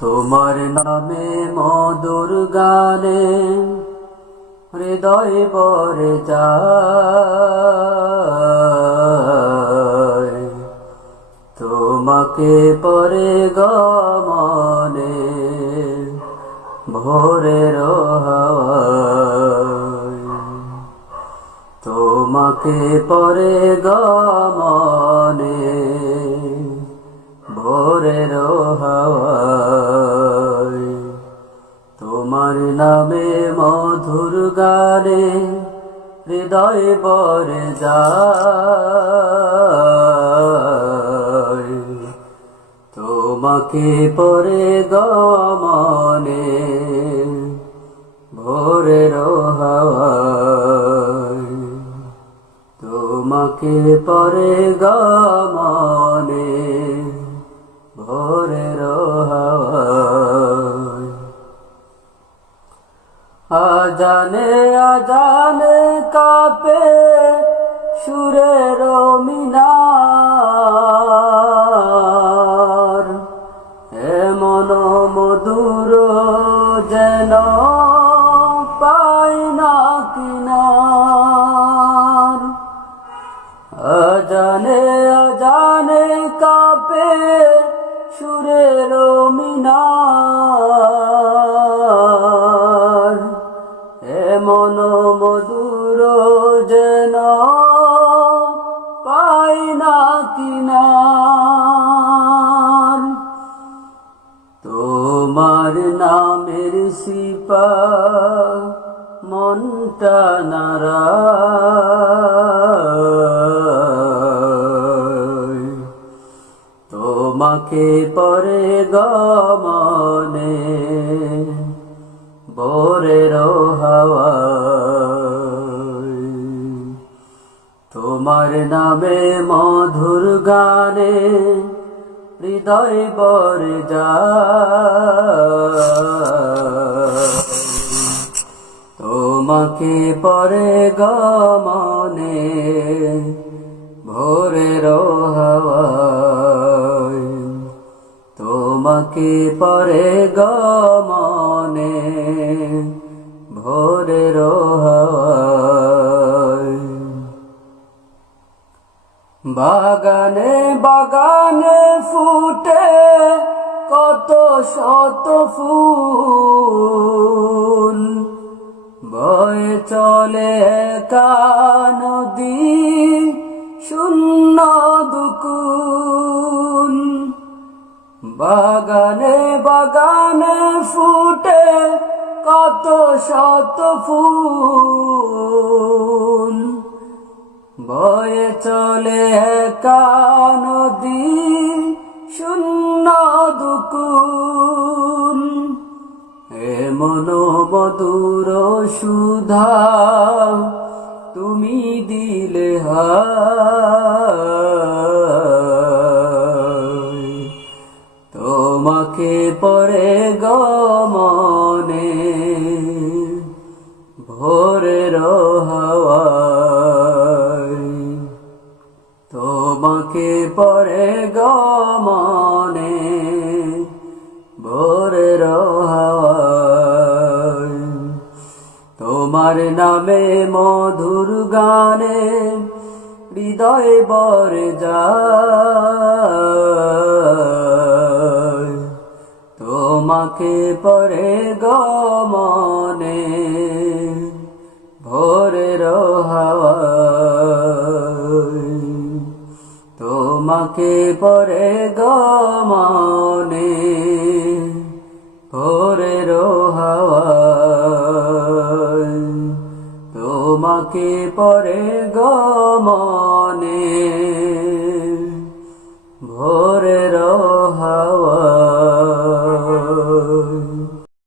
তোমার নামে মধুর গানে হৃদয় বরে যায়। তোমাকে পরে গমনে ভোরের তোমাকে পরে গমনে নামে মধুর গানে হৃদয় পরে যায়। তোমাকে পরে গমনে ভোরের হাওয়ায়। তোমাকে পরে গমনে ভোরের আজানে আজানে কাপে সুরের মিনার। এমন মধুর যেন পাই না কিনার। অজানে অজানে কাপে সুরের মিনার। এমন মধুর যেন পাই না কিনার। তোমার নামের সিপা মনটা নারায়। তোমাকে পরে গমনে বোরের হাওয়ায় তোমার নামে মধুর গানে হৃদয় বর যা তোমাকে পরে গমনে ভোরের হাওয়ায় তোমাকে পরে গমনে বাগানে বাগানে ফুটে কত শত ফুল। বয়ে চলে নদী, শূন্য দুকুল। বাগানে বাগানে ফুটে কত শত ফুল। বয়ে চলে নদী শূন্য দুকুল। এমন মধুর সুধা তুমি দিলে তোমাকে পরে গমনে পরে গমনে ভোরের তোমার নামে মধুর গানে হৃদয় বর যায়। তোমাকে পরে গমনে ভোরের হাওয়ায় তোমাকে পরে গমনে ভোরে রোহাওয়ায়। তোমাকে পরে গমনে ভোরে